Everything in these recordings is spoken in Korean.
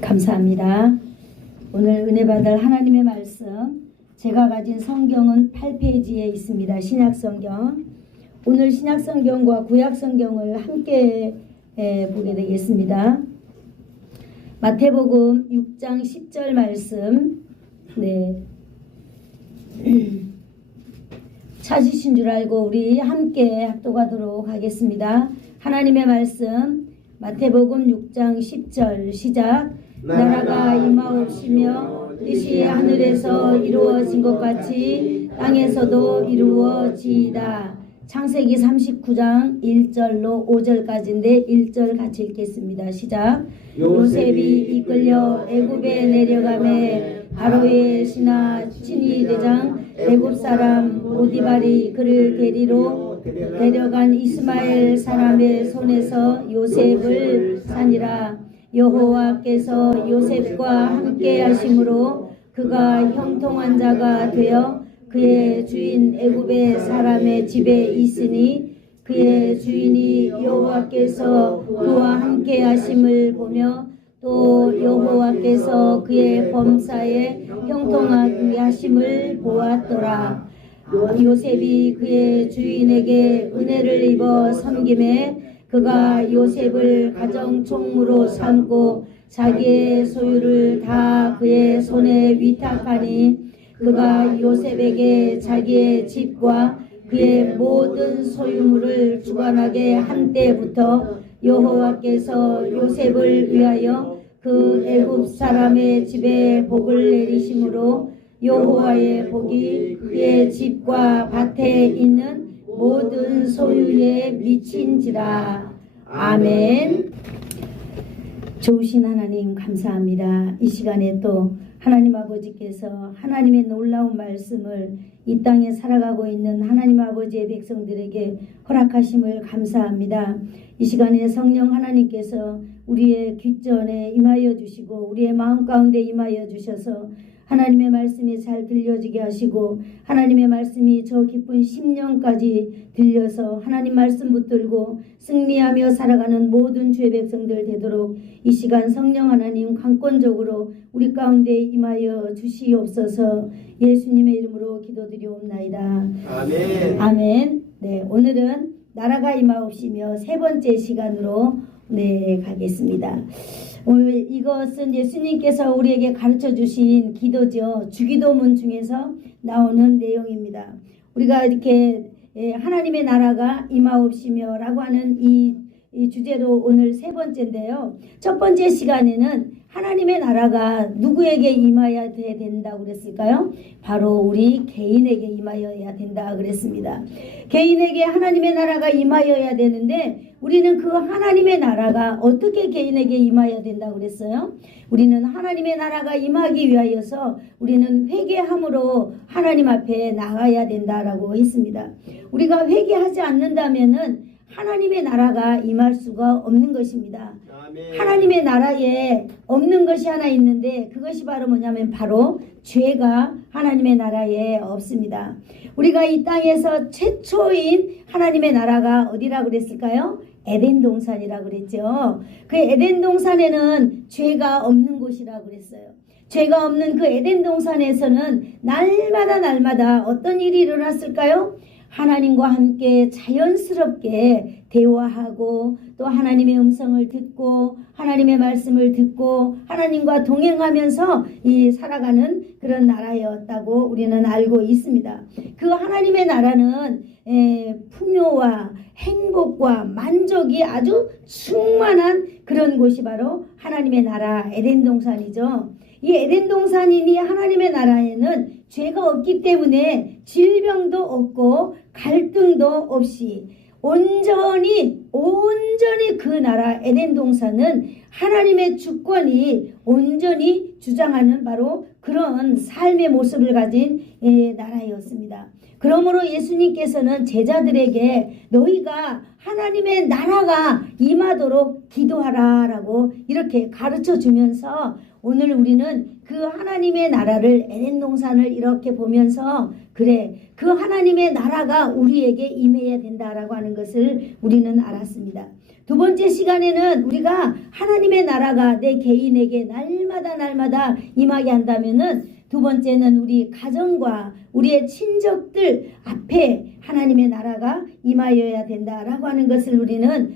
감사합니다. 오늘 은혜 받을 하나님의 말씀, 제가 가진 성경은 8페이지에 있습니다. 신약성경. 오늘 신약성경과 구약성경을 함께 보게 되겠습니다. 마태복음 6장 10절 말씀, 찾으신 줄 알고 우리 함께 합독하도록 하겠습니다. 하나님의 말씀, 마태복음 6장 10절 시작. 나라가 임하옵시며 뜻이 하늘에서 이루어진 것 같이 땅에서도 이루어지이다. 창세기 39장 1절로 5절까지인데 1절 같이 읽겠습니다. 시작. 요셉이 이끌려 애굽에 내려가매 바로의 신하 친위 대장 애굽 사람 보디발이 그를 데리러 데려간 이스마엘 사람의 손에서 요셉을 산이라. 여호와께서 요셉과 함께 하심으로 그가 형통한 자가 되어 그의 주인 애굽의 사람의 집에 있으니 그의 주인이 여호와께서 그와 함께 하심을 보며 또 여호와께서 그의 범사에 형통하게 하심을 보았더라. 요셉이 그의 주인에게 은혜를 입어 섬김에 그가 요셉을 가정총무로 삼고 자기의 소유를 다 그의 손에 위탁하니 그가 요셉에게 자기의 집과 그의 모든 소유물을 주관하게 한 때부터 여호와께서 요셉을 위하여 그 애굽 사람의 집에 복을 내리심으로 여호와의 복이 그의 집과 밭에 있는 모든 소유에 미친지라. 아멘. 좋으신 하나님 감사합니다. 이 시간에 또 하나님 아버지께서 하나님의 놀라운 말씀을 이 땅에 살아가고 있는 하나님 아버지의 백성들에게 허락하심을 감사합니다. 이 시간에 성령 하나님께서 우리의 귓전에 임하여 주시고 우리의 마음 가운데 임하여 주셔서 하나님의 말씀이 잘 들려지게 하시고 하나님의 말씀이 저 깊은 심령까지 들려서 하나님 말씀 붙들고 승리하며 살아가는 모든 주의 백성들 되도록 이 시간 성령 하나님 강권적으로 우리 가운데 임하여 주시옵소서. 예수님의 이름으로 기도드리옵나이다. 아멘. 아멘. 네, 오늘은 나라가 임하옵시며 세 번째 시간으로 가겠습니다. 오늘 이것은 예수님께서 우리에게 가르쳐 주신 기도죠. 주기도문 중에서 나오는 내용입니다. 우리가 이렇게 하나님의 나라가 임하옵시며 라고 하는 이 주제로 오늘 세 번째인데요. 첫 번째 시간에는 하나님의 나라가 누구에게 임하여야 된다고 그랬을까요? 바로 우리 개인에게 임하여야 된다 그랬습니다. 개인에게 하나님의 나라가 임하여야 되는데 우리는 그 하나님의 나라가 어떻게 개인에게 임하여야 된다고 그랬어요? 우리는 하나님의 나라가 임하기 위하여서 우리는 회개함으로 하나님 앞에 나가야 된다라고 했습니다. 우리가 회개하지 않는다면은 하나님의 나라가 임할 수가 없는 것입니다. 아멘. 하나님의 나라에 없는 것이 하나 있는데 그것이 바로 뭐냐면 바로 죄가 하나님의 나라에 없습니다. 우리가 이 땅에서 최초인 하나님의 나라가 어디라고 그랬을까요? 에덴 동산이라고 그랬죠. 그 에덴 동산에는 죄가 없는 곳이라고 그랬어요. 죄가 없는 그 에덴 동산에서는 날마다 어떤 일이 일어났을까요? 하나님과 함께 자연스럽게 대화하고 또 하나님의 음성을 듣고 하나님의 말씀을 듣고 하나님과 동행하면서 살아가는 그런 나라였다고 우리는 알고 있습니다. 그 하나님의 나라는 풍요와 행복과 만족이 아주 충만한 그런 곳이 바로 하나님의 나라 에덴 동산이죠. 이 에덴 동산이니 하나님의 나라에는 죄가 없기 때문에 질병도 없고 갈등도 없이 온전히 그 나라 에덴 동산은 하나님의 주권이 온전히 주장하는 바로 그런 삶의 모습을 가진 나라였습니다. 그러므로 예수님께서는 제자들에게 너희가 하나님의 나라가 임하도록 기도하라라고 이렇게 가르쳐 주면서 오늘 우리는 그 하나님의 나라를 에덴 동산을 이렇게 보면서 그래 그 하나님의 나라가 우리에게 임해야 된다라고 하는 것을 우리는 알았습니다. 두 번째 시간에는 우리가 하나님의 나라가 내 개인에게 날마다 임하게 한다면은 두 번째는 우리 가정과 우리의 친척들 앞에 하나님의 나라가 임하여야 된다라고 하는 것을 우리는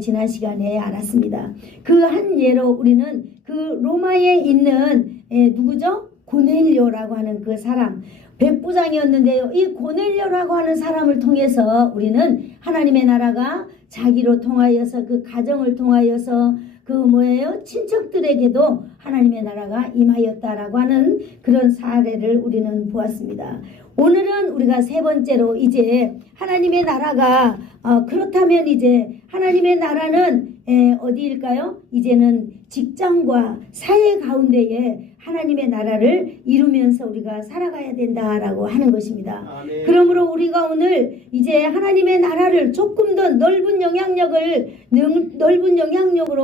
지난 시간에 알았습니다. 그 한 예로 우리는 그 로마에 있는 누구죠? 고넬료라고 하는 그 사람, 백부장이었는데요. 이 고넬료라고 하는 사람을 통해서 우리는 하나님의 나라가 자기로 통하여서 그 가정을 통하여서 그 친척들에게도 하나님의 나라가 임하였다라고 하는 그런 사례를 우리는 보았습니다. 오늘은 우리가 세 번째로 이제 하나님의 나라가 그렇다면 이제 하나님의 나라는 어디일까요? 이제는 직장과 사회 가운데에 하나님의 나라를 이루면서 우리가 살아가야 된다라고 하는 것입니다. 아멘. 그러므로 우리가 오늘 이제 하나님의 나라를 조금 더 넓은 영향력으로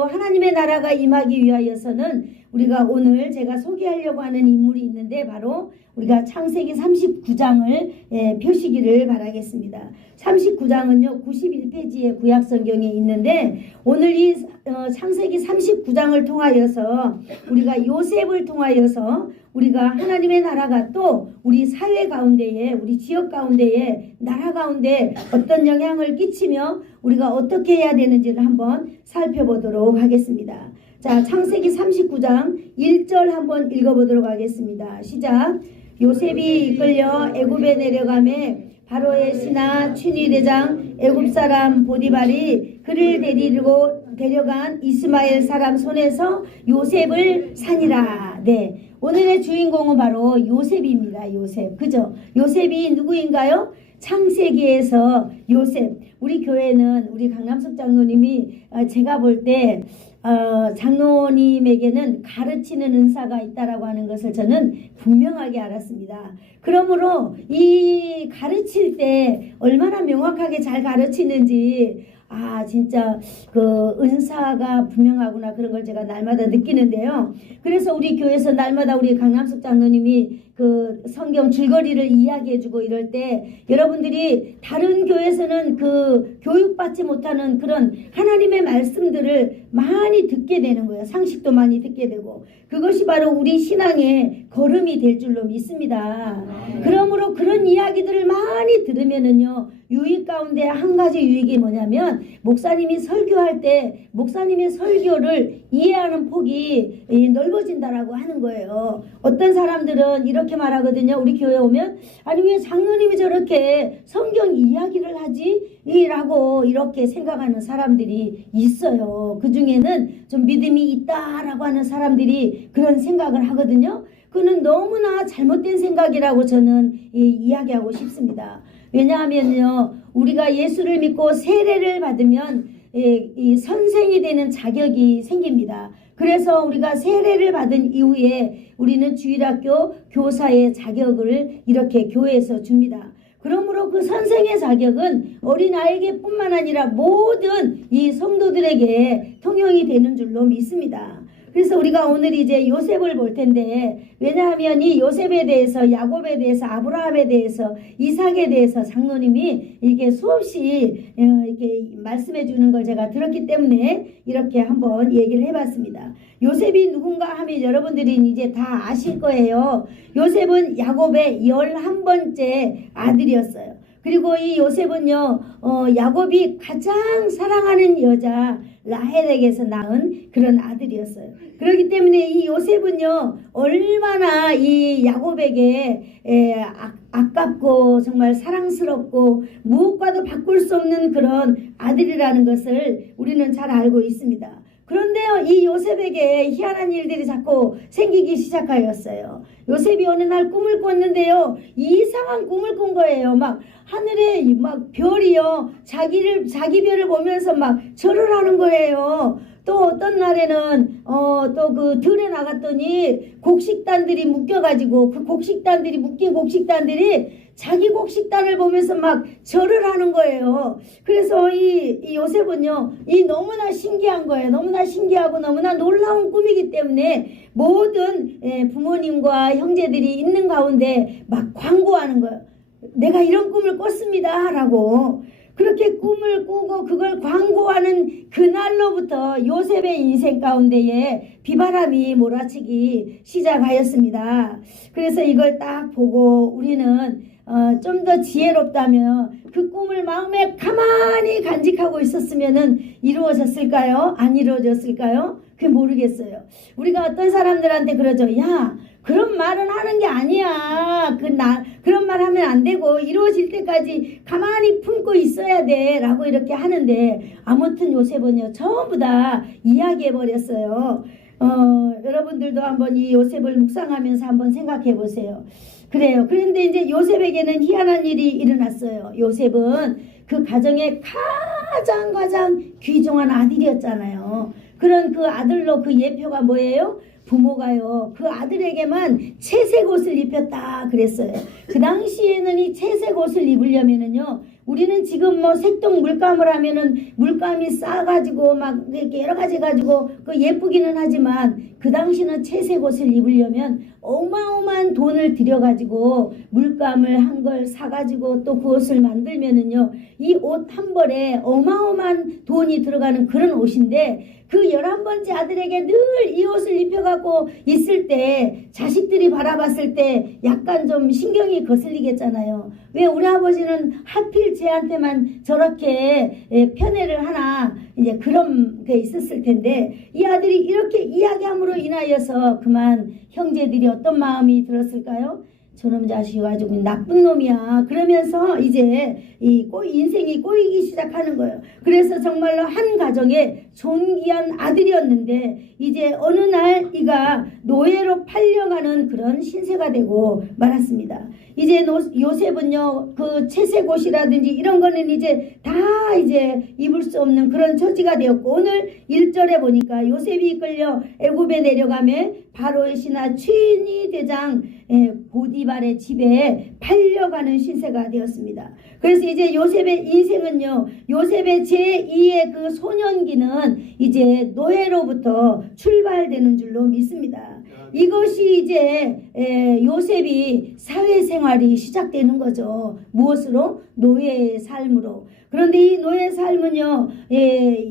하나님의 나라가 임하기 위하여서는 우리가 오늘 제가 소개하려고 하는 인물이 있는데 바로 우리가 창세기 39장을 펴시기를 바라겠습니다. 39장은요 91페이지의 구약성경에 있는데 오늘 이 창세기 39장을 통하여서 우리가 요셉을 통하여서 우리가 하나님의 나라가 또 우리 사회 가운데에 우리 지역 가운데에 나라 가운데 어떤 영향을 끼치며 우리가 어떻게 해야 되는지를 한번 살펴보도록 하겠습니다. 자, 창세기 39장 1절 한번 읽어보도록 하겠습니다. 시작. 요셉이 이끌려 애굽에 내려가매 바로의 신하 춘위대장 애굽사람 보디발이 그를 데려간 이스마엘 사람 손에서 요셉을 산이라. 네, 오늘의 주인공은 바로 요셉입니다. 요셉, 그죠? 요셉이 누구인가요? 창세기에서 요셉. 우리 교회는 우리 강남석 장로님이 제가 볼 때 장로님에게는 가르치는 은사가 있다라고 하는 것을 저는 분명하게 알았습니다. 그러므로 이 가르칠 때 얼마나 명확하게 잘 가르치는지 진짜 그 은사가 분명하구나 그런 걸 제가 날마다 느끼는데요. 그래서 우리 교회에서 날마다 우리 강남숙 장로님이 그 성경 줄거리를 이야기해주고 이럴 때 여러분들이 다른 교회에서는 그 교육받지 못하는 그런 하나님의 말씀들을 많이 듣게 되는 거예요. 상식도 많이 듣게 되고 그것이 바로 우리 신앙의 걸음이 될 줄로 믿습니다. 그러므로 그런 이야기들을 많이 들으면은요 유익 가운데 한 가지 유익이 뭐냐면 목사님이 설교할 때 목사님의 설교를 이해하는 폭이 넓어진다라고 하는 거예요. 어떤 사람들은 이렇게 말하거든요. 우리 교회 오면 아니 왜 장로님이 저렇게 성경 이야기를 하지? 라고 이렇게 생각하는 사람들이 있어요. 그 중에는 좀 믿음이 있다라고 하는 사람들이 그런 생각을 하거든요. 그는 너무나 잘못된 생각이라고 저는 이야기하고 싶습니다. 왜냐하면요 우리가 예수를 믿고 세례를 받으면 이 선생이 되는 자격이 생깁니다. 그래서 우리가 세례를 받은 이후에 우리는 주일학교 교사의 자격을 이렇게 교회에서 줍니다. 그러므로 그 선생의 자격은 어린아이에게 뿐만 아니라 모든 이 성도들에게 통용이 되는 줄로 믿습니다. 그래서 우리가 오늘 이제 요셉을 볼 텐데 왜냐하면 이 요셉에 대해서 야곱에 대해서 아브라함에 대해서 이삭에 대해서 장로님이 이렇게 수없이 이렇게 말씀해 주는 걸 제가 들었기 때문에 이렇게 한번 얘기를 해봤습니다. 요셉이 누군가 하면 여러분들이 이제 다 아실 거예요. 요셉은 야곱의 11번째 아들이었어요. 그리고 이 요셉은요 야곱이 가장 사랑하는 여자 라헬에게서 낳은 그런 아들이었어요. 그렇기 때문에 이 요셉은요 얼마나 이 야곱에게 아깝고 정말 사랑스럽고 무엇과도 바꿀 수 없는 그런 아들이라는 것을 우리는 잘 알고 있습니다. 그런데요 이 요셉에게 희한한 일들이 자꾸 생기기 시작하였어요. 요셉이 어느 날 꿈을 꿨는데요 이상한 꿈을 꾼 거예요. 막 하늘에 막 별이요 자기 별을 보면서 막 절을 하는 거예요. 또 어떤 날에는 또 그 들에 나갔더니 곡식단들이 묶여가지고 그 곡식단들이 묶인 곡식단들이 자기 곡식단을 보면서 막 절을 하는 거예요. 그래서 이 요셉은요 이 너무나 신기한 거예요. 너무나 신기하고 너무나 놀라운 꿈이기 때문에 모든 부모님과 형제들이 있는 가운데 막 광고하는 거예요. 내가 이런 꿈을 꿨습니다 라고. 그렇게 꿈을 꾸고 그걸 광고하는 하는 그날로부터 요셉의 인생 가운데에 비바람이 몰아치기 시작하였습니다. 그래서 이걸 딱 보고 우리는 좀 더 지혜롭다면 그 꿈을 마음에 가만히 간직하고 있었으면은 이루어졌을까요? 안 이루어졌을까요? 그게 모르겠어요. 우리가 어떤 사람들한테 그러죠. 야, 그런 말은 하는 게 아니야. 그런 말 하면 안 되고 이루어질 때까지 가만히 품고 있어야 돼. 라고 이렇게 하는데 아무튼 요셉은요, 전부 다 이야기해 버렸어요. 여러분들도 한번 이 요셉을 묵상하면서 한번 생각해 보세요. 그래요. 그런데 이제 요셉에게는 희한한 일이 일어났어요. 요셉은 그 가정의 가장 귀중한 아들이었잖아요. 그런 그 아들로 그 예표가 뭐예요? 부모가요, 그 아들에게만 채색 옷을 입혔다 그랬어요. 그 당시에는 이 채색 옷을 입으려면은요, 우리는 지금 뭐 색동 물감을 하면은 물감이 싸가지고 막 이렇게 여러 가지 가지고 그 예쁘기는 하지만 그 당시는 채색 옷을 입으려면 어마어마한 돈을 들여가지고 물감을 한 걸 사가지고 또 그 옷을 만들면은요, 이 옷 한 벌에 어마어마한 돈이 들어가는 그런 옷인데, 그 11번째 아들에게 늘 이 옷을 입혀갖고 있을 때 자식들이 바라봤을 때 약간 좀 신경이 거슬리겠잖아요. 왜 우리 아버지는 하필 쟤한테만 저렇게 편애를 하나, 이제 그런 게 있었을 텐데, 이 아들이 이렇게 이야기함으로 인하여서 그만 형제들이 어떤 마음이 들었을까요? 저놈 자식이 가지고 나쁜 놈이야. 그러면서 이제 인생이 꼬이기 시작하는 거예요. 그래서 정말로 한 가정의 존귀한 아들이었는데 이제 어느 날 이가 노예로 팔려가는 그런 신세가 되고 말았습니다. 이제 요셉은요, 그 채색 옷이라든지 이런 거는 이제 다 이제 입을 수 없는 그런 처지가 되었고, 오늘 1절에 보니까 요셉이 이끌려 애굽에 내려가며 바로의 신하 취니 대장 보디발의 집에 팔려가는 신세가 되었습니다. 그래서 이제 요셉의 인생은요, 요셉의 제2의 그 소년기는 이제 노예로부터 출발되는 줄로 믿습니다. 이것이 이제 요셉이 사회생활이 시작되는 거죠. 무엇으로? 노예의 삶으로. 그런데 이 노예 삶은요,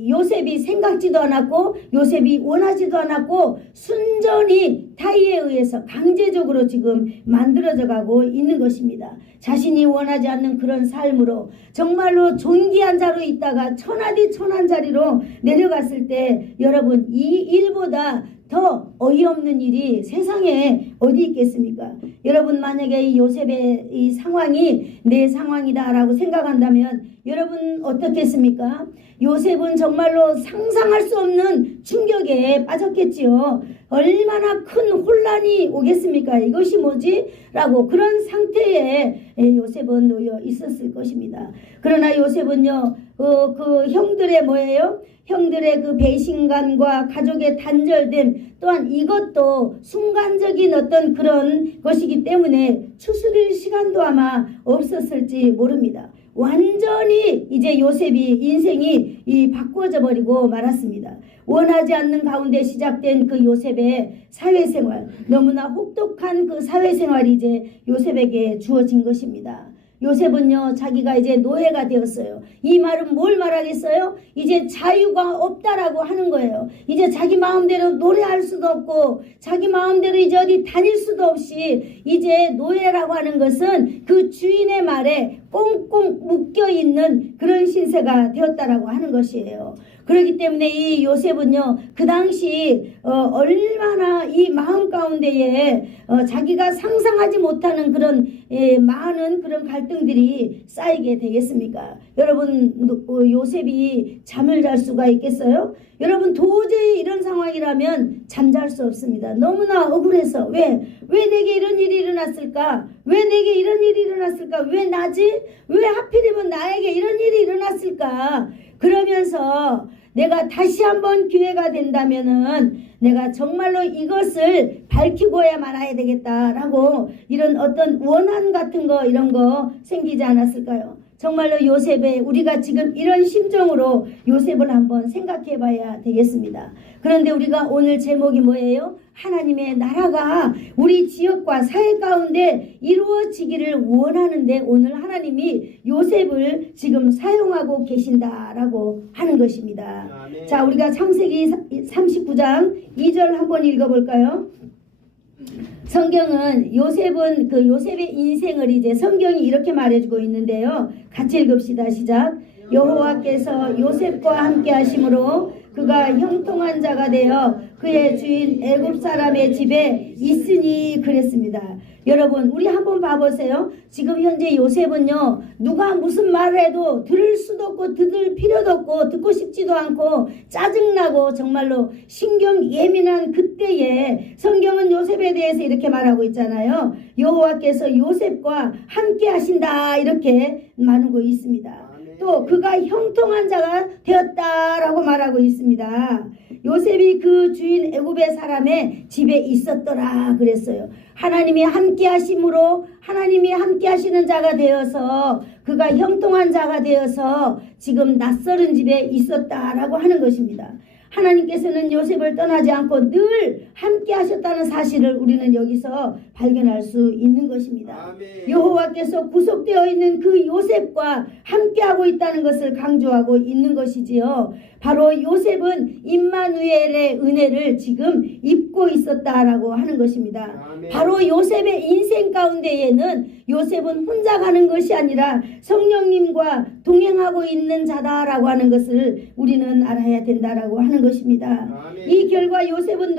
요셉이 생각지도 않았고 요셉이 원하지도 않았고 순전히 타의에 의해서 강제적으로 지금 만들어져 가고 있는 것입니다. 자신이 원하지 않는 그런 삶으로 정말로 존귀한 자로 있다가 천하디 천한 자리로 내려갔을 때, 여러분, 이 일보다 더 어이없는 일이 세상에 어디 있겠습니까? 여러분, 만약에 이 요셉의 이 상황이 내 상황이다 라고 생각한다면 여러분 어떻겠습니까? 요셉은 정말로 상상할 수 없는 충격에 빠졌겠지요. 얼마나 큰 혼란이 오겠습니까? 이것이 뭐지? 라고 그런 상태에 요셉은 놓여 있었을 것입니다. 그러나 요셉은요, 그 형들의 뭐예요? 형들의 그 배신감과 가족의 단절됨, 또한 이것도 순간적인 어떤 그런 것이기 때문에 추스릴 시간도 아마 없었을지 모릅니다. 완전히 이제 요셉이 인생이 바꿔져 버리고 말았습니다. 원하지 않는 가운데 시작된 그 요셉의 사회생활, 너무나 혹독한 그 사회생활이 이제 요셉에게 주어진 것입니다. 요셉은요, 자기가 이제 노예가 되었어요. 이 말은 뭘 말하겠어요? 이제 자유가 없다라고 하는 거예요. 이제 자기 마음대로 노래할 수도 없고 자기 마음대로 이제 어디 다닐 수도 없이 이제 노예라고 하는 것은 그 주인의 말에 꽁꽁 묶여있는 그런 신세가 되었다라고 하는 것이에요. 그렇기 때문에 이 요셉은요, 그 당시 얼마나 이 마음 가운데에 자기가 상상하지 못하는 그런 많은 그런 갈등들이 쌓이게 되겠습니까? 여러분, 요셉이 잠을 잘 수가 있겠어요? 여러분, 도저히 이런 상황이라면 잠잘 수 없습니다. 너무나 억울해서 왜 내게 이런 일이 일어났을까? 왜 내게 이런 일이 일어났을까? 왜 나지? 왜 하필이면 나에게 이런 일이 일어났을까? 그러면서 내가 다시 한번 기회가 된다면은 내가 정말로 이것을 밝히고야 말아야 되겠다라고 이런 어떤 원한 같은 거 이런 거 생기지 않았을까요? 정말로 요셉의 우리가 지금 이런 심정으로 요셉을 한번 생각해 봐야 되겠습니다. 그런데 우리가 오늘 제목이 뭐예요? 하나님의 나라가 우리 지역과 사회 가운데 이루어지기를 원하는데 오늘 하나님이 요셉을 지금 사용하고 계신다라고 하는 것입니다. 아멘. 자, 우리가 창세기 39장 2절 한번 읽어볼까요? 성경은 요셉은 그 요셉의 인생을 이제 성경이 이렇게 말해주고 있는데요. 같이 읽읍시다. 시작. 여호와께서 요셉과 함께 하심으로 그가 형통한 자가 되어 그의 주인 애굽 사람의 집에 있으니 그랬습니다. 여러분 우리 한번 봐보세요. 지금 현재 요셉은요 누가 무슨 말을 해도 들을 수도 없고 들을 필요도 없고 듣고 싶지도 않고 짜증나고 정말로 신경 예민한 그때에 성경은 요셉에 대해서 이렇게 말하고 있잖아요. 여호와께서 요셉과 함께 하신다 이렇게 말하고 있습니다. 또 그가 형통한 자가 되었다라고 말하고 있습니다. 요셉이 그 주인 애굽의 사람의 집에 있었더라 그랬어요. 하나님이 함께 하심으로 하나님이 함께 하시는 자가 되어서 그가 형통한 자가 되어서 지금 낯설은 집에 있었다라고 하는 것입니다. 하나님께서는 요셉을 떠나지 않고 늘 함께 하셨다는 사실을 우리는 여기서 발견할 수 있는 것입니다. 아멘. 여호와께서 구속되어 있는 그 요셉과 함께하고 있다는 것을 강조하고 있는 것이지요. 바로 요셉은 임마누엘의 은혜를 지금 입고 있었다라고 하는 것입니다. 아멘. 바로 요셉의 인생 가운데에는 요셉은 혼자 가는 것이 아니라 성령님과 동행하고 있는 자다라고 하는 것을 우리는 알아야 된다라고 하는 것입니다. 아멘. 이 결과 요셉은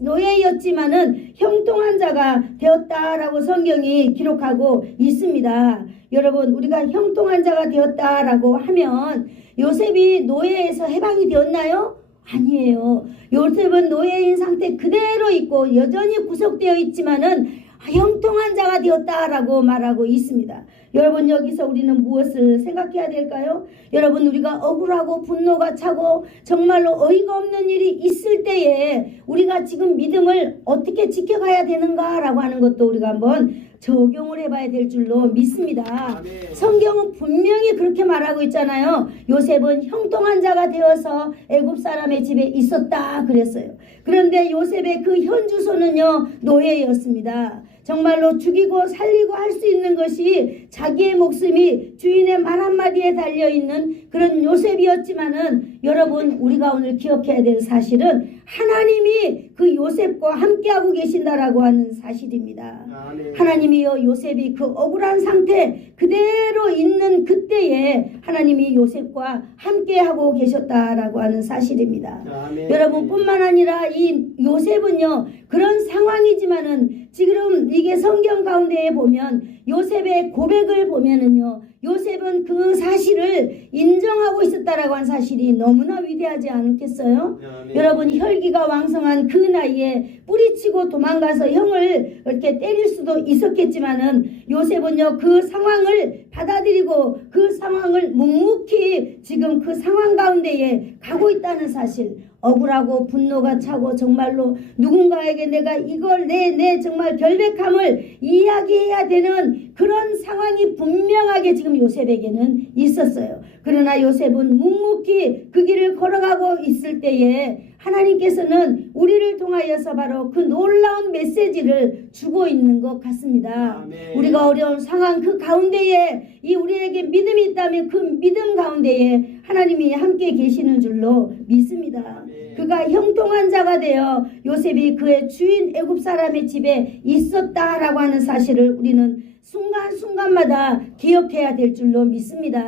노예였지만은 형통한 자가 되었다라고 성경이 기록하고 있습니다. 여러분 우리가 형통한 자가 되었다라고 하면 요셉이 노예에서 해방이 되었나요? 아니에요. 요셉은 노예인 상태 그대로 있고 여전히 구속되어 있지만은 형통한 자가 되었다라고 말하고 있습니다. 여러분 여기서 우리는 무엇을 생각해야 될까요? 여러분 우리가 억울하고 분노가 차고 정말로 어이가 없는 일이 있을 때에 우리가 지금 믿음을 어떻게 지켜가야 되는가라고 하는 것도 우리가 한번 적용을 해봐야 될 줄로 믿습니다. 아멘. 성경은 분명히 그렇게 말하고 있잖아요. 요셉은 형통한 자가 되어서 애굽 사람의 집에 있었다 그랬어요. 그런데 요셉의 그 현주소는요 노예였습니다. 정말로 죽이고 살리고 할 수 있는 것이 자기의 목숨이 주인의 말 한마디에 달려있는 그런 요셉이었지만은 여러분 우리가 오늘 기억해야 될 사실은 하나님이 그 요셉과 함께하고 계신다라고 하는 사실입니다. 아멘. 하나님이요 요셉이 그 억울한 상태 그대로 있는 그때에 하나님이 요셉과 함께하고 계셨다라고 하는 사실입니다. 아멘. 여러분 뿐만 아니라 이 요셉은요 그런 상황이지만은 지금 이게 성경 가운데에 보면 요셉의 고백을 보면은요 요셉은 그 사실을 인정하고 있었다라고 한 사실이 너무나 위대하지 않겠어요? 아멘. 여러분 혈기가 왕성한 그 나이에 뿌리치고 도망가서 형을 이렇게 때릴 수도 있었겠지만은 요셉은요 그 상황을 받아들이고 그 상황을 묵묵히 지금 그 상황 가운데에 가고 있다는 사실 억울하고 분노가 차고 정말로 누군가에게 내가 이걸 내 정말 결백함을 이야기해야 되는 그런 상황이 분명하게 지금 요셉에게는 있었어요. 그러나 요셉은 묵묵히 그 길을 걸어가고 있을 때에 하나님께서는 우리를 통하여서 바로 그 놀라운 메시지를 주고 있는 것 같습니다. 아멘. 우리가 어려운 상황 그 가운데에 이 우리에게 믿음이 있다면 그 믿음 가운데에 하나님이 함께 계시는 줄로 믿습니다. 아멘. 그가 형통한 자가 되어 요셉이 그의 주인 애굽 사람의 집에 있었다라고 하는 사실을 우리는 순간순간마다 기억해야 될 줄로 믿습니다.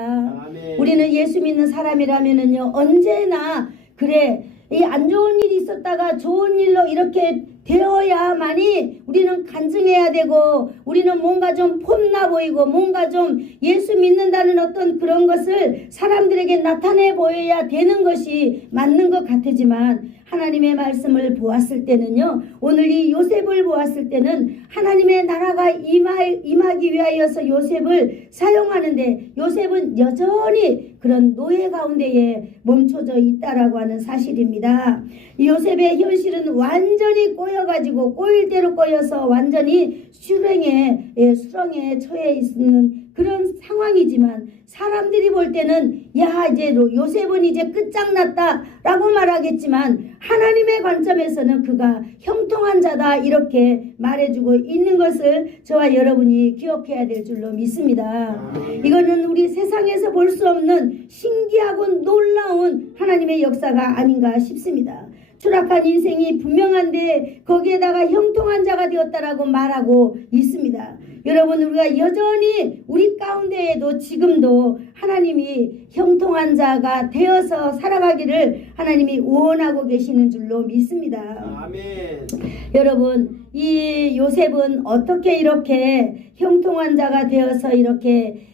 아멘. 우리는 예수 믿는 사람이라면은요 언제나 그래 이 안 좋은 일이 있었다가 좋은 일로 이렇게 되어야만이 우리는 간증해야 되고 우리는 뭔가 좀 폼나 보이고 뭔가 좀 예수 믿는다는 어떤 그런 것을 사람들에게 나타내 보여야 되는 것이 맞는 것 같지만 하나님의 말씀을 보았을 때는요 오늘 이 요셉을 보았을 때는 하나님의 나라가 임하기 위하여서 요셉을 사용하는데 요셉은 여전히 그런 노예 가운데에 멈춰져 있다라고 하는 사실입니다. 요셉의 현실은 완전히 꼬여가지고 꼬일 대로 꼬여서 완전히 수렁에 처해 있는 그런 상황이지만 사람들이 볼 때는 야 이제 요셉은 이제 끝장났다라고 말하겠지만 하나님의 관점에서는 그가 형통한 자다 이렇게 말해주고 있는 것을 저와 여러분이 기억해야 될 줄로 믿습니다. 이거는 우리 세상에서 볼 수 없는 신기하고 놀라운 하나님의 역사가 아닌가 싶습니다. 추락한 인생이 분명한데 거기에다가 형통한 자가 되었다라고 말하고 있습니다. 여러분 우리가 여전히 우리 가운데에도 지금도 하나님이 형통한 자가 되어서 살아가기를 하나님이 원하고 계시는 줄로 믿습니다. 아멘. 여러분 이 요셉은 어떻게 이렇게 형통한 자가 되어서 이렇게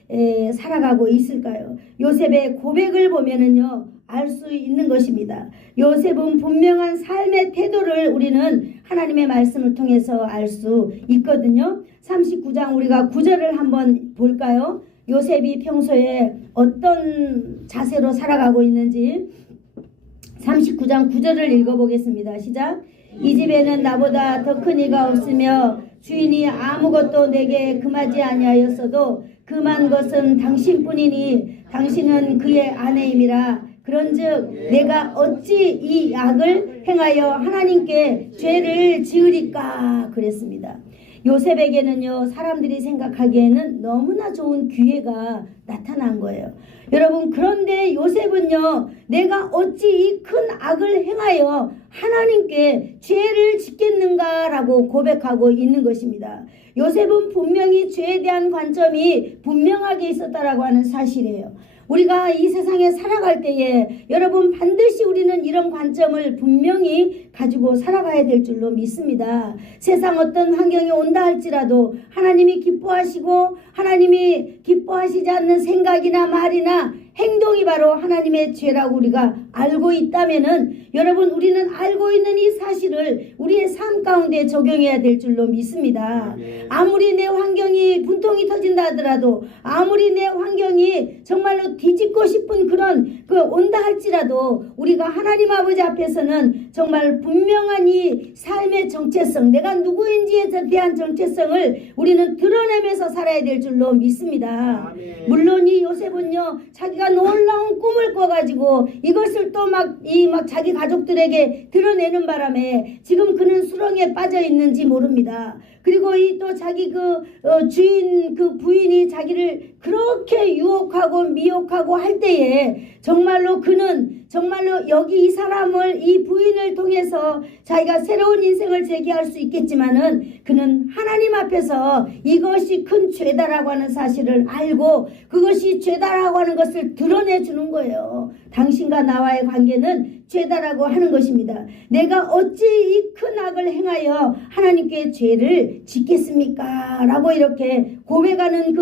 살아가고 있을까요? 요셉의 고백을 보면은요 알 수 있는 것입니다. 요셉은 분명한 삶의 태도를 우리는 하나님의 말씀을 통해서 알 수 있거든요. 39장 우리가 9절을 한번 볼까요? 요셉이 평소에 어떤 자세로 살아가고 있는지 39장 9절을 읽어보겠습니다. 시작. 이 집에는 나보다 더 큰 이가 없으며 주인이 아무것도 내게 금하지 아니하였어도 금한 것은 당신뿐이니 당신은 그의 아내임이라. 그런즉 내가 어찌 이 악을 행하여 하나님께 죄를 지으리까 그랬습니다. 요셉에게는요 사람들이 생각하기에는 너무나 좋은 기회가 나타난 거예요. 여러분 그런데 요셉은요 내가 어찌 이 큰 악을 행하여 하나님께 죄를 짓겠는가 라고 고백하고 있는 것입니다. 요셉은 분명히 죄에 대한 관점이 분명하게 있었다라고 하는 사실이에요. 우리가 이 세상에 살아갈 때에 여러분 반드시 우리는 이런 관점을 분명히 가지고 살아가야 될 줄로 믿습니다. 세상 어떤 환경이 온다 할지라도 하나님이 기뻐하시고 하나님이 기뻐하시지 않는 생각이나 말이나 행동이 바로 하나님의 죄라고 우리가 알고 있다면은 여러분 우리는 알고 있는 이 사실을 우리의 삶 가운데 적용해야 될 줄로 믿습니다. 아무리 내 환경이 분통이 터진다 하더라도 아무리 내 환경이 정말로 뒤집고 싶은 그런 온다 할지라도 우리가 하나님 아버지 앞에서는 정말 분명한 이 삶의 정체성 내가 누구인지에 대한 정체성을 우리는 드러내면서 살아야 될 줄로 믿습니다. 물론 이 요셉은요 자기가 놀라운 꿈을 꿔가지고 이것을 또 막 자기 가족들에게 드러내는 바람에 지금 그는 수렁에 빠져 있는지 모릅니다. 그리고 이 또 자기 주인 부인이 자기를 그렇게 유혹하고 미혹하고 할 때에 정말로 그는 정말로 여기 이 사람을 이 부인을 통해서 자기가 새로운 인생을 재개할 수 있겠지만은 그는 하나님 앞에서 이것이 큰 죄다라고 하는 사실을 알고 그것이 죄다라고 하는 것을 드러내 주는 거예요. 당신과 나와의 관계는 죄다라고 하는 것입니다. 내가 어찌 이 큰 악을 행하여 하나님께 죄를 짓겠습니까? 라고 이렇게 고백하는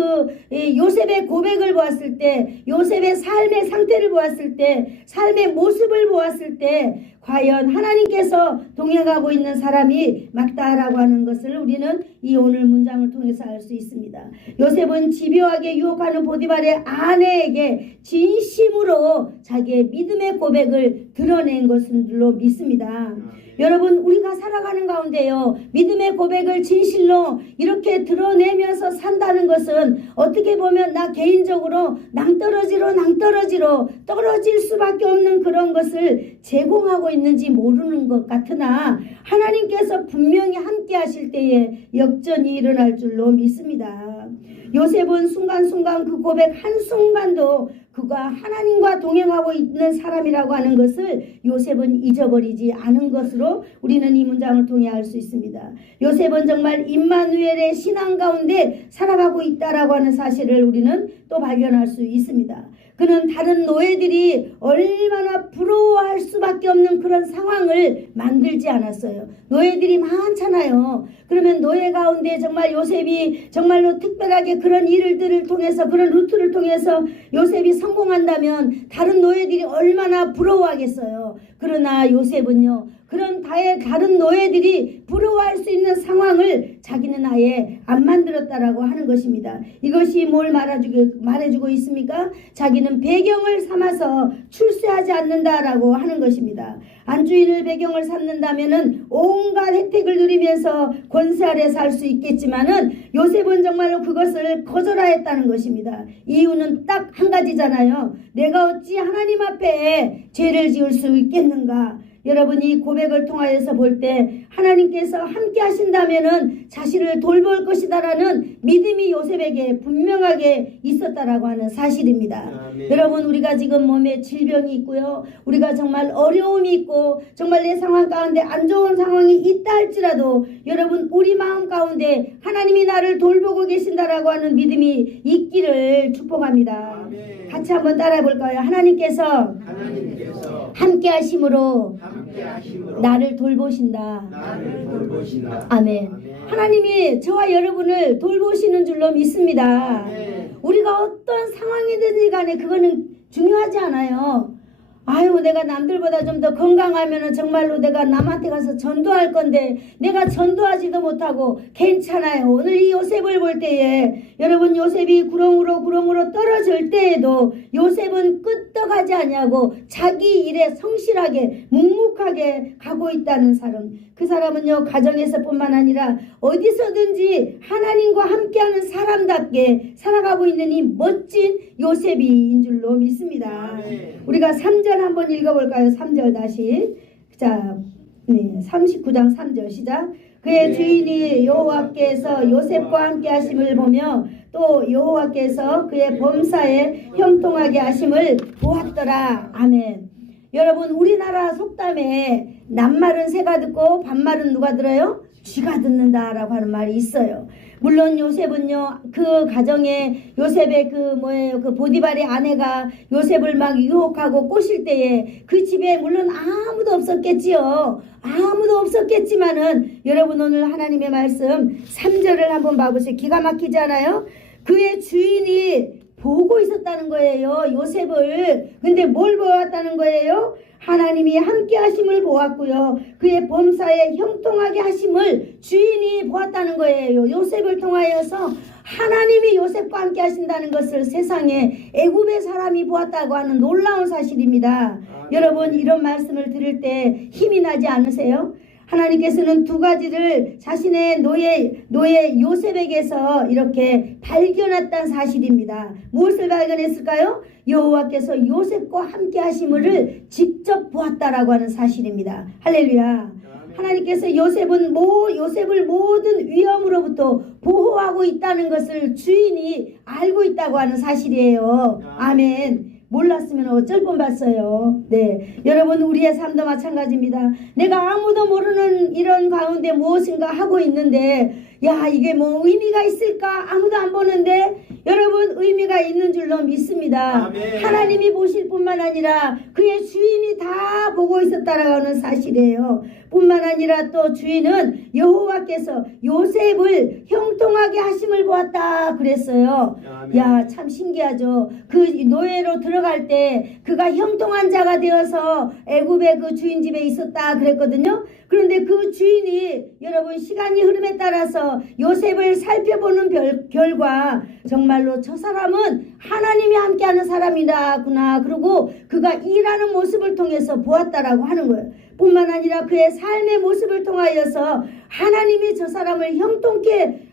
요셉의 고백을 보았을 때 요셉의 삶의 상태를 보았을 때 삶의 모습을 보았을 때 과연 하나님께서 동행하고 있는 사람이 맞다라고 하는 것을 우리는 이 오늘 문장을 통해서 알 수 있습니다. 요셉은 집요하게 유혹하는 보디발의 아내에게 진심으로 자기의 믿음의 고백을 드러낸 것으로 믿습니다. 여러분 우리가 살아가는 가운데요 믿음의 고백을 진실로 이렇게 드러내면서 산다는 것은 어떻게 보면 나 개인적으로 낭떠러지로 떨어질 수밖에 없는 그런 것을 제공하고 있는지 모르는 것 같으나 하나님께서 분명히 함께 하실 때에 역전이 일어날 줄로 믿습니다. 요셉은 순간순간 그 고백 한순간도 그가 하나님과 동행하고 있는 사람이라고 하는 것을 요셉은 잊어버리지 않은 것으로 우리는 이 문장을 통해 알 수 있습니다. 요셉은 정말 임마누엘의 신앙 가운데 살아가고 있다라고 하는 사실을 우리는 또 발견할 수 있습니다. 그는 다른 노예들이 얼마나 부러워할 수밖에 없는 그런 상황을 만들지 않았어요. 노예들이 많잖아요. 그러면 노예 가운데 정말 요셉이 정말로 특별하게 그런 일들을 통해서 그런 루트를 통해서 요셉이 성공한다면 다른 노예들이 얼마나 부러워하겠어요. 그러나 요셉은요 그런 다른 노예들이 부러워할 수 있는 상황을 자기는 아예 안 만들었다라고 하는 것입니다. 이것이 뭘 말해주고 있습니까? 자기는 배경을 삼아서 출세하지 않는다라고 하는 것입니다. 안주인을 배경을 삼는다면은 온갖 혜택을 누리면서 권세 아래 살 수 있겠지만은 요셉은 정말로 그것을 거절하였다는 것입니다. 이유는 딱 한 가지잖아요. 내가 어찌 하나님 앞에 죄를 지을 수 있겠는가? 여러분이 고백을 통하여서 볼 때 하나님께서 함께 하신다면은 자신을 돌볼 것이다라는 믿음이 요셉에게 분명하게 있었다라고 하는 사실입니다. 아멘. 여러분, 우리가 지금 몸에 질병이 있고요, 우리가 정말 어려움이 있고 정말 내 상황 가운데 안 좋은 상황이 있다 할지라도 여러분, 우리 마음 가운데 하나님이 나를 돌보고 계신다라고 하는 믿음이 있기를 축복합니다. 아멘. 같이 한번 따라해 볼까요? 하나님께서 함께 하심으로 나를 돌보신다. 나를 돌보신다. 아멘. 하나님이 저와 여러분을 돌보시는 줄로 믿습니다. 아멘. 우리가 어떤 상황이든지 간에 그거는 중요하지 않아요. 아유, 내가 남들보다 좀 더 건강하면은 정말로 내가 남한테 가서 전도할 건데 내가 전도하지도 못하고 괜찮아요. 오늘 이 요셉을 볼 때에 여러분, 요셉이 구렁으로 떨어질 때에도 요셉은 끄떡하지 아니하고 자기 일에 성실하게 묵묵하게 가고 있다는 사람. 그 사람은요, 가정에서 뿐만 아니라 어디서든지 하나님과 함께하는 사람답게 살아가고 있는 이 멋진 요셉인 줄로 믿습니다. 우리가 3절 한번 읽어볼까요? 3절 다시. 자, 39장 3절 시작. 그의 주인이 여호와께서 요셉과 함께 하심을 보며 또 여호와께서 그의 범사에 형통하게 하심을 보았더라. 아멘. 여러분, 우리나라 속담에 낱말은 새가 듣고 반말은 누가 들어요? 쥐가 듣는다라고 하는 말이 있어요. 물론 요셉은요, 그 가정에 요셉의 그 보디발의 아내가 요셉을 막 유혹하고 꼬실 때에 그 집에 물론 아무도 없었겠지요. 아무도 없었겠지만은 여러분, 오늘 하나님의 말씀 3절을 한번 봐보세요. 기가 막히지 않아요? 그의 주인이 보고 있었다는 거예요, 요셉을. 근데 뭘 보았다는 거예요? 하나님이 함께 하심을 보았고요, 그의 범사에 형통하게 하심을 주인이 보았다는 거예요. 요셉을 통하여서 하나님이 요셉과 함께 하신다는 것을 세상에 애굽의 사람이 보았다고 하는 놀라운 사실입니다. 여러분, 이런 말씀을 들을 때 힘이 나지 않으세요? 하나님께서는 두 가지를 자신의 노예 요셉에게서 이렇게 발견했다는 사실입니다. 무엇을 발견했을까요? 여호와께서 요셉과 함께 하심을 직접 보았다라고 하는 사실입니다. 할렐루야. 하나님께서 요셉을 모든 위험으로부터 보호하고 있다는 것을 주인이 알고 있다고 하는 사실이에요. 아멘. 몰랐으면 어쩔 뻔봤어요. 네, 여러분, 우리의 삶도 마찬가지입니다. 내가 아무도 모르는 이런 가운데 무엇인가 하고 있는데, 야, 이게 뭐 의미가 있을까? 아무도 안 보는데 여러분, 의미가 있는 줄로 믿습니다. 아멘. 하나님이 보실 뿐만 아니라 그의 주인이 다 보고 있었다라는 사실이에요. 뿐만 아니라 또 주인은 여호와께서 요셉을 형통하게 하심을 보았다 그랬어요. 아멘. 야, 참 신기하죠. 그 노예로 들어갈 때 그가 형통한 자가 되어서 애굽의 그 주인 집에 있었다 그랬거든요. 그런데 그 주인이 여러분, 시간이 흐름에 따라서 요셉을 살펴보는 결과 정말로 저 사람은 하나님이 함께하는 사람이라구나, 그리고 그가 일하는 모습을 통해서 보았다라고 하는 거예요. 뿐만 아니라 그의 삶의 모습을 통하여서 하나님이 저 사람을 형통케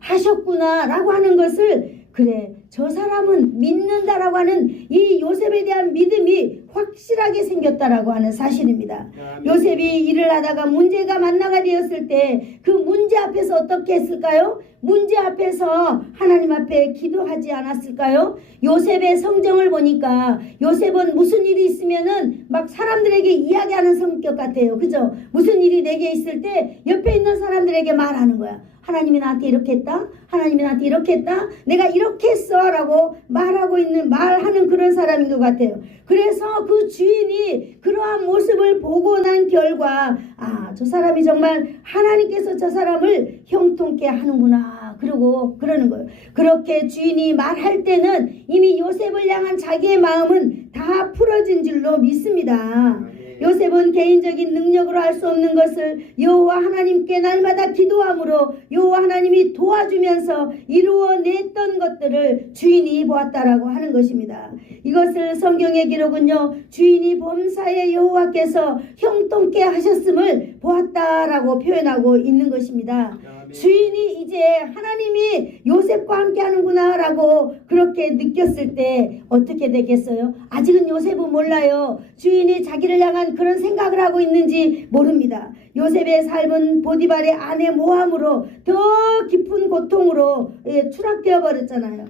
하셨구나 라고 하는 것을, 그래, 저 사람은 믿는다라고 하는 이 요셉에 대한 믿음이 확실하게 생겼다라고 하는 사실입니다. 요셉이 일을 하다가 문제가 만나가 되었을 때 그 문제 앞에서 어떻게 했을까요? 문제 앞에서 하나님 앞에 기도하지 않았을까요? 요셉의 성정을 보니까 요셉은 무슨 일이 있으면은 막 사람들에게 이야기하는 성격 같아요. 그죠? 무슨 일이 내게 있을 때 옆에 있는 사람들에게 말하는 거야. 하나님이 나한테 이렇게 했다. 하나님이 나한테 이렇게 했다. 내가 이렇게 했어 라고 말하는 그런 사람인 것 같아요. 그래서 그 주인이 그러한 모습을 보고 난 결과, 아, 저 사람이 정말 하나님께서 저 사람을 형통케 하는구나, 그러고 그러는 거예요. 그렇게 주인이 말할 때는 이미 요셉을 향한 자기의 마음은 다 풀어진 줄로 믿습니다. 요셉은 개인적인 능력으로 할 수 없는 것을 여호와 하나님께 날마다 기도함으로 여호와 하나님이 도와주면서 이루어냈던 것들을 주인이 보았다라고 하는 것입니다. 이것을 성경의 기록은요, 주인이 범사에 여호와께서 형통케 하셨음을 보았다라고 표현하고 있는 것입니다. 주인이 이제 하나님이 요셉과 함께 하는구나 라고 그렇게 느꼈을 때 어떻게 되겠어요? 아직은 요셉은 몰라요. 주인이 자기를 향한 그런 생각을 하고 있는지 모릅니다. 요셉의 삶은 보디발의 아내 모함으로 더 깊은 고통으로 추락되어 버렸잖아요.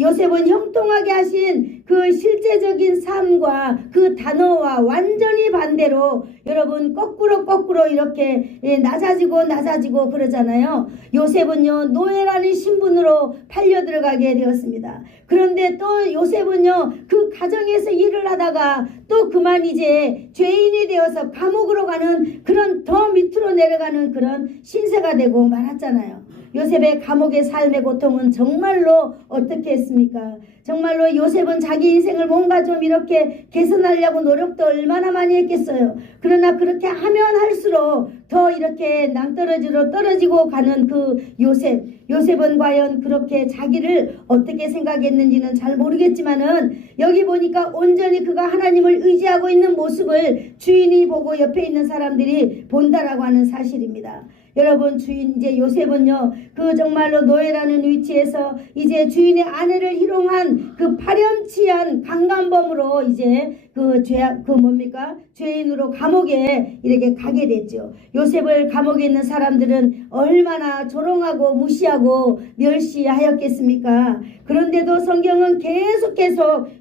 요셉은 형통하게 하신 그 실제적인 삶과 그 단어와 완전히 반대로 여러분 거꾸로 이렇게 낮아지고 그러잖아요. 요셉은요, 노예라는 신분으로 팔려 들어가게 되었습니다. 그런데 또 요셉은요, 그 가정에서 일을 하다가 또 그만 이제 죄인이 되어서 감옥으로 가는 그런 더 밑으로 내려가는 그런 신세가 되고 말았잖아요. 요셉의 감옥의 삶의 고통은 정말로 어떻게 했습니까? 정말로 요셉은 자기 인생을 뭔가 좀 이렇게 개선하려고 노력도 얼마나 많이 했겠어요. 그러나 그렇게 하면 할수록 더 이렇게 낭떠러지로 떨어지고 가는 그 요셉은 과연 그렇게 자기를 어떻게 생각했는지는 잘 모르겠지만은 여기 보니까 온전히 그가 하나님을 의지하고 있는 모습을 주인이 보고 옆에 있는 사람들이 본다라고 하는 사실입니다. 여러분, 주인 이제 요셉은요, 그 정말로 노예라는 위치에서 이제 주인의 아내를 희롱한 그 파렴치한 강간범으로 이제 죄인으로 감옥에 이렇게 가게 됐죠. 요셉을 감옥에 있는 사람들은 얼마나 조롱하고 무시하고 멸시하였겠습니까? 그런데도 성경은 계속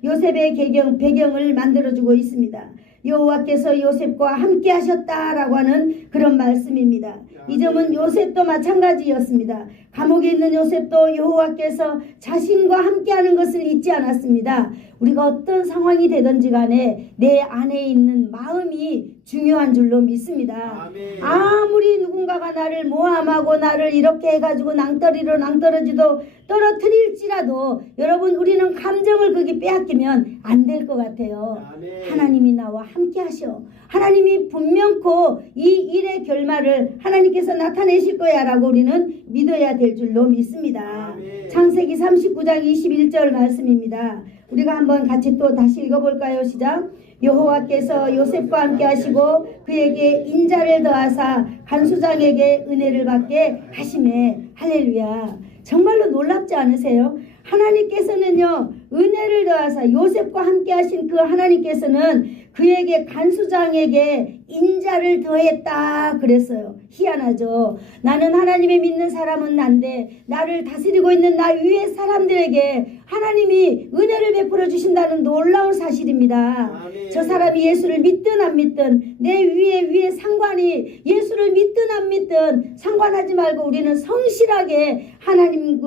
요셉의 배경을 만들어주고 있습니다. 여호와께서 요셉과 함께 하셨다라고 하는 그런 말씀입니다. 이 점은 요셉도 마찬가지였습니다. 감옥에 있는 요셉도 여호와께서 자신과 함께하는 것을 잊지 않았습니다. 우리가 어떤 상황이 되든지 간에 내 안에 있는 마음이 중요한 줄로 믿습니다. 아멘. 아무리 누군가가 나를 모함하고 나를 이렇게 해가지고 낭떠러지도 떨어뜨릴지라도 여러분, 우리는 감정을 거기 빼앗기면 안 될 것 같아요. 아멘. 하나님이 나와 함께 하셔. 하나님이 분명코 이 일의 결말을 하나님께서 나타내실 거야 라고 우리는 믿어야 될 줄로 믿습니다. 아멘. 창세기 39장 21절 말씀입니다. 우리가 한번 같이 또 다시 읽어볼까요? 시작. 여호와께서 요셉과 함께 하시고 그에게 인자를 더하사 간수장에게 은혜를 받게 하시매. 할렐루야. 정말로 놀랍지 않으세요? 하나님께서는요, 은혜를 더하사 요셉과 함께 하신 그 하나님께서는 그에게 간수장에게 인자를 더했다 그랬어요. 희한하죠. 나는 하나님의 믿는 사람은 난데 나를 다스리고 있는 나 위의 사람들에게 하나님이 은혜를 베풀어 주신다는 놀라운 사실입니다. 아멘. 저 사람이 예수를 믿든 안 믿든 내 위에 상관이 예수를 믿든 안 믿든 상관하지 말고 우리는 성실하게 하나님의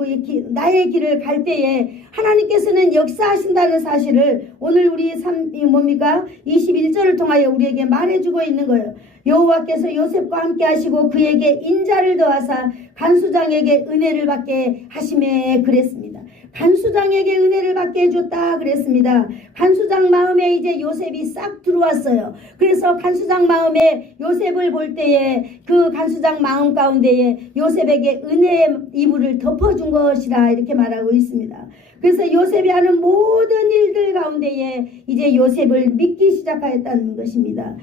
나의 길을 갈 때에 하나님께서는 역사하신다는 사실을 오늘 우리 21절을 통하여 우리에게 말해주고 있는 거예요. 여호와께서 요셉과 함께 하시고 그에게 인자를 더하사 간수장에게 은혜를 받게 하시매 그랬습니다. 간수장에게 은혜를 받게 해줬다 그랬습니다. 간수장 마음에 이제 요셉이 싹 들어왔어요. 그래서 간수장 마음에 요셉을 볼 때에 그 간수장 마음 가운데에 요셉에게 은혜의 이불을 덮어준 것이라 이렇게 말하고 있습니다. 그래서 요셉이 하는 모든 일들 가운데에 이제 요셉을 믿기 시작하였다는 것입니다.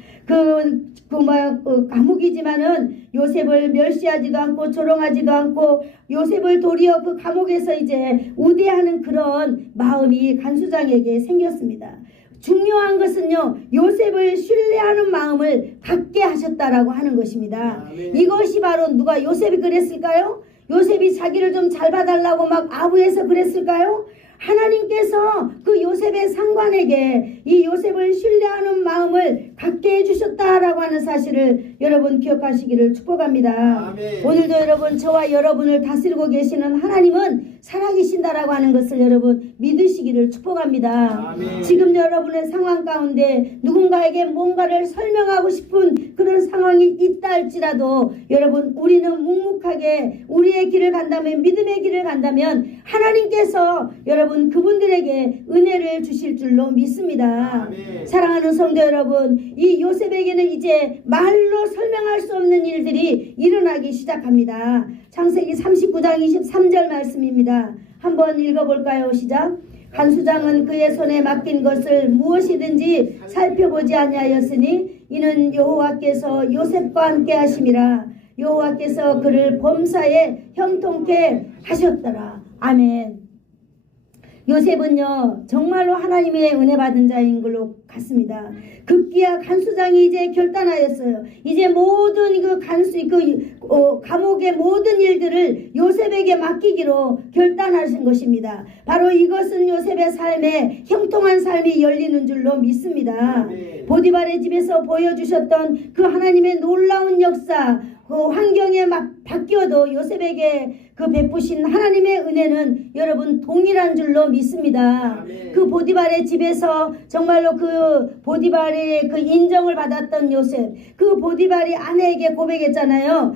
감옥이지만은 요셉을 멸시하지도 않고 조롱하지도 않고 요셉을 도리어 그 감옥에서 이제 우대하는 그런 마음이 간수장에게 생겼습니다. 중요한 것은요, 요셉을 신뢰하는 마음을 갖게 하셨다라고 하는 것입니다. 아멘. 이것이 바로 누가 요셉이 그랬을까요? 요셉이 자기를 좀 잘 봐달라고 막 아부해서 그랬을까요? 하나님께서 그 요셉의 상관에게 이 요셉을 신뢰하는 마음을 갖게 해주셨다라고 하는 사실을 여러분 기억하시기를 축복합니다. 아멘. 오늘도 여러분, 저와 여러분을 다스리고 계시는 하나님은 살아계신다라고 하는 것을 여러분 믿으시기를 축복합니다. 아멘. 지금 여러분의 상황 가운데 누군가에게 뭔가를 설명하고 싶은 그런 상황이 있다 할지라도 여러분, 우리는 묵묵하게 우리의 길을 간다면, 믿음의 길을 간다면 하나님께서 여러분 여러분 그분들에게 은혜를 주실 줄로 믿습니다. 사랑하는 성도 여러분, 이 요셉에게는 이제 말로 설명할 수 없는 일들이 일어나기 시작합니다. 창세기 39장 23절 말씀입니다. 한번 읽어볼까요? 시작. 간수장은 그의 손에 맡긴 것을 무엇이든지 살펴보지 아니하였으니 이는 여호와께서 요셉과 함께 하심이라. 여호와께서 그를 범사에 형통케 하셨더라. 아멘. 요셉은요 정말로 하나님의 은혜 받은 자인 걸로 같습니다. 급기야 간수장이 이제 결단하였어요. 이제 모든 감옥의 모든 일들을 요셉에게 맡기기로 결단하신 것입니다. 바로 이것은 요셉의 삶에 형통한 삶이 열리는 줄로 믿습니다. 보디발의 집에서 보여주셨던 그 하나님의 놀라운 역사, 그 환경에 막 바뀌어도 요셉에게 그 베푸신 하나님의 은혜는 여러분 동일한 줄로 믿습니다. 그 보디발의 집에서 정말로 그 보디발의 그 인정을 받았던 요셉, 그 보디발이 아내에게 고백했잖아요.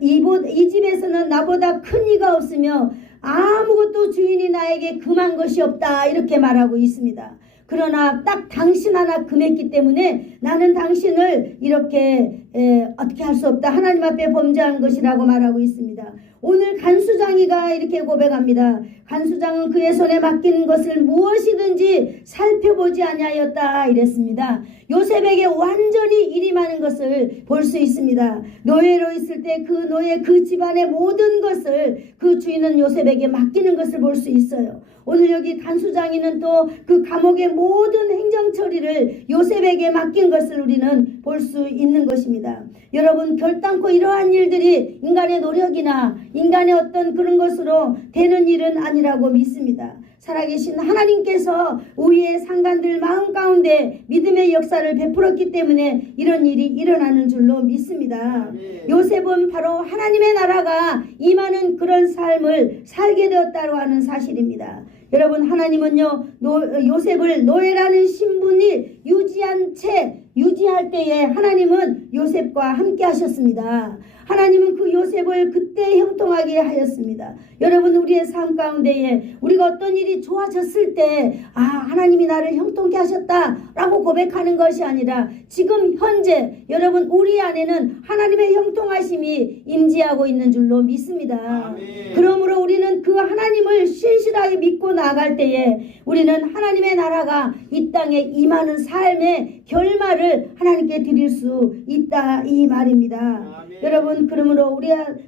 이 집에서는 나보다 큰 이가 없으며 아무것도 주인이 나에게 금한 것이 없다, 이렇게 말하고 있습니다. 그러나 딱 당신 하나 금했기 때문에 나는 당신을 이렇게 어떻게 할 수 없다, 하나님 앞에 범죄한 것이라고 말하고 있습니다. 오늘 간수장이가 이렇게 고백합니다. 간수장은 그의 손에 맡긴 것을 무엇이든지 살펴보지 아니하였다, 이랬습니다. 요셉에게 완전히 일이 많은 것을 볼 수 있습니다. 노예로 있을 때 그 노예, 그 집안의 모든 것을 그 주인은 요셉에게 맡기는 것을 볼 수 있어요. 오늘 여기 간수장이는 또 그 감옥의 모든 행정 처리를 요셉에게 맡긴 것을 우리는 볼 수 있는 것입니다. 여러분, 결단코 이러한 일들이 인간의 노력이나 인간의 어떤 그런 것으로 되는 일은 아니라고 믿습니다. 살아계신 하나님께서 우리의 상관들 마음 가운데 믿음의 역사를 베풀었기 때문에 이런 일이 일어나는 줄로 믿습니다. 요셉은 바로 하나님의 나라가 임하는 그런 삶을 살게 되었다고 하는 사실입니다. 여러분, 하나님은요 요셉을 노예라는 신분이 유지할 때에 하나님은 요셉과 함께 하셨습니다. 하나님은 그 요셉을 그때 형통하게 하였습니다. 여러분, 우리의 삶 가운데에 우리가 어떤 일이 좋아졌을 때 하나님이 나를 형통케 하셨다라고 고백하는 것이 아니라 지금 현재 여러분 우리 안에는 하나님의 형통하심이 임재하고 있는 줄로 믿습니다. 그러므로 우리는 그 하나님을 신실하게 믿고 나아갈 때에 우리는 하나님의 나라가 이 땅에 임하는 삶의 결말을 하나님께 드릴 수 있다, 이 말입니다. 여러분, 그러므로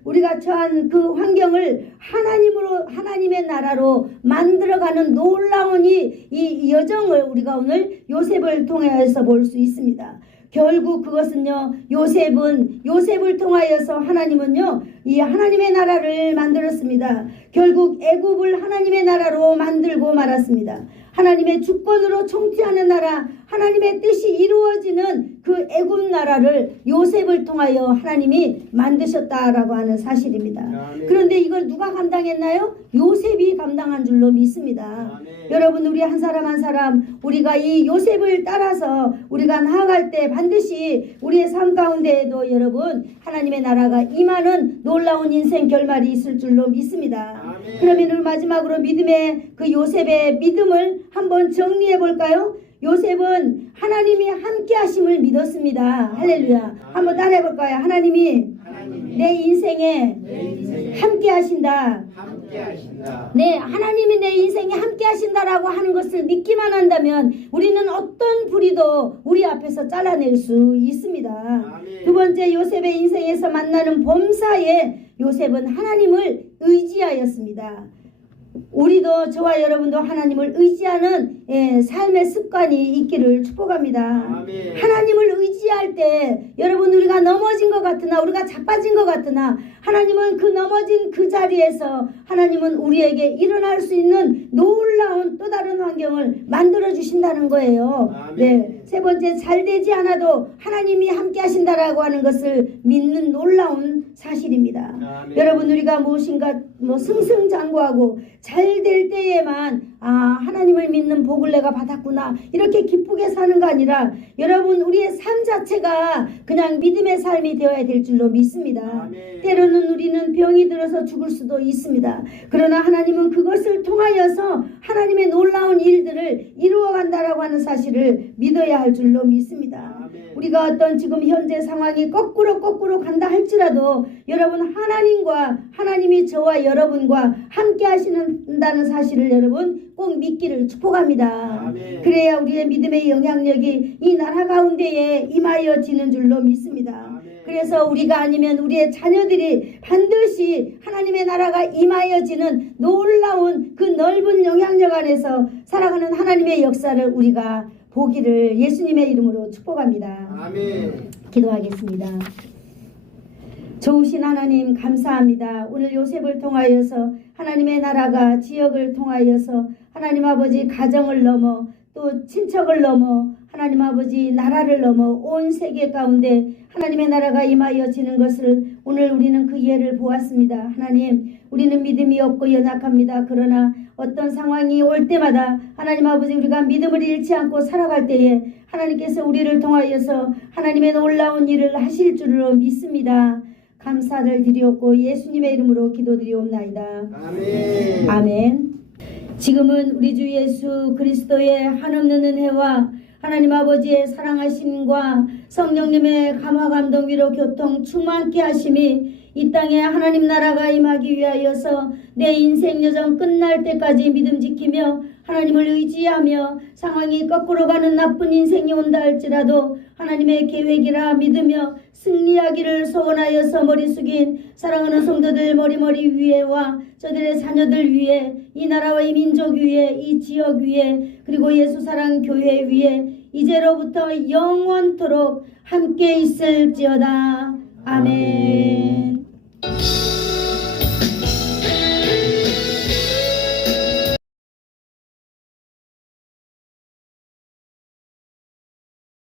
우리가 처한 그 환경을 하나님의 나라로 만들어가는 놀라운 이 여정을 우리가 오늘 요셉을 통해서 볼 수 있습니다. 결국 그것은요, 요셉을 통하여서 하나님은요 이 하나님의 나라를 만들었습니다. 결국 애굽을 하나님의 나라로 만들고 말았습니다. 하나님의 주권으로 통치하는 나라, 하나님의 뜻이 이루어지는 그 애굽 나라를 요셉을 통하여 하나님이 만드셨다라고 하는 사실입니다. 그런데 이걸 누가 감당했나요? 요셉이 감당한 줄로 믿습니다. 여러분, 우리 한 사람 한 사람 우리가 이 요셉을 따라서 우리가 나아갈 때 반드시 우리의 삶 가운데에도 여러분 하나님의 나라가 임하는 놀라운 인생 결말이 있을 줄로 믿습니다. 그러면 우리 마지막으로 믿음의 그 요셉의 믿음을 한번 정리해 볼까요? 요셉은 하나님이 함께 하심을 믿었습니다. 할렐루야. 한번 따라해 볼까요? 하나님이 내 인생에 함께 하신다. 네, 하나님이 내 인생에 함께 하신다라고 하는 것을 믿기만 한다면 우리는 어떤 불의도 우리 앞에서 잘라낼 수 있습니다. 두 번째, 요셉의 인생에서 만나는 범사에 요셉은 하나님을 의지하였습니다. 우리도, 저와 여러분도 하나님을 의지하는 삶의 습관이 있기를 축복합니다. 하나님을 의지할 때 여러분, 우리가 넘어진 것 같으나, 우리가 자빠진 것 같으나, 하나님은 그 넘어진 그 자리에서 하나님은 우리에게 일어날 수 있는 놀라운 또 다른 환경을 만들어 주신다는 거예요. 네, 세 번째, 잘 되지 않아도 하나님이 함께 하신다라고 하는 것을 믿는 놀라운 사실입니다. 여러분, 우리가 무엇인가 승승장구하고 잘 될 때에만 하나님을 믿는 복을 내가 받았구나 이렇게 기쁘게 사는 거 아니라 여러분 우리의 삶 자체가 그냥 믿음의 삶이 되어야 될 줄로 믿습니다. 아멘. 때로는 우리는 병이 들어서 죽을 수도 있습니다. 그러나 하나님은 그것을 통하여서 하나님의 놀라운 일들을 이루어 간다라고 하는 사실을 믿어야 할 줄로 믿습니다. 아멘. 우리가 어떤 지금 현재 상황이 거꾸로 간다 할지라도 여러분 하나님과 하나님이 저와 여러분과 함께 하시는다는 사실을 여러분 꼭 믿기를 축복합니다. 아멘. 그래야 우리의 믿음의 영향력이 이 나라 가운데에 임하여지는 줄로 믿습니다. 아멘. 그래서 우리가 아니면 우리의 자녀들이 반드시 하나님의 나라가 임하여지는 놀라운 그 넓은 영향력 안에서 살아가는 하나님의 역사를 우리가 보기를 예수님의 이름으로 축복합니다. 아멘. 기도하겠습니다. 좋으신 하나님 감사합니다. 오늘 요셉을 통하여서 하나님의 나라가 지역을 통하여서 하나님 아버지 가정을 넘어 또 친척을 넘어 하나님 아버지 나라를 넘어 온 세계 가운데 하나님의 나라가 임하여지는 것을 오늘 우리는 그 예를 보았습니다. 하나님 우리는 믿음이 없고 연약합니다. 그러나 어떤 상황이 올 때마다 하나님 아버지 우리가 믿음을 잃지 않고 살아갈 때에 하나님께서 우리를 통하여서 하나님의 놀라운 일을 하실 줄로 믿습니다. 감사를 드리옵고 예수님의 이름으로 기도드리옵나이다. 아멘. 아멘. 지금은 우리 주 예수 그리스도의 한없는 은혜와 하나님 아버지의 사랑하심과 성령님의 감화 감동 위로 교통 충만케 하심이 이 땅에 하나님 나라가 임하기 위하여서 내 인생 여정 끝날 때까지 믿음 지키며 하나님을 의지하며 상황이 거꾸로 가는 나쁜 인생이 온다 할지라도 하나님의 계획이라 믿으며 승리하기를 소원하여서 머리 숙인 사랑하는 성도들 머리 위에와 저들의 자녀들 위에 이 나라와 이 민족 위에 이 지역 위에 그리고 예수사랑 교회 위에 이제로부터 영원토록 함께 있을지어다. 아멘.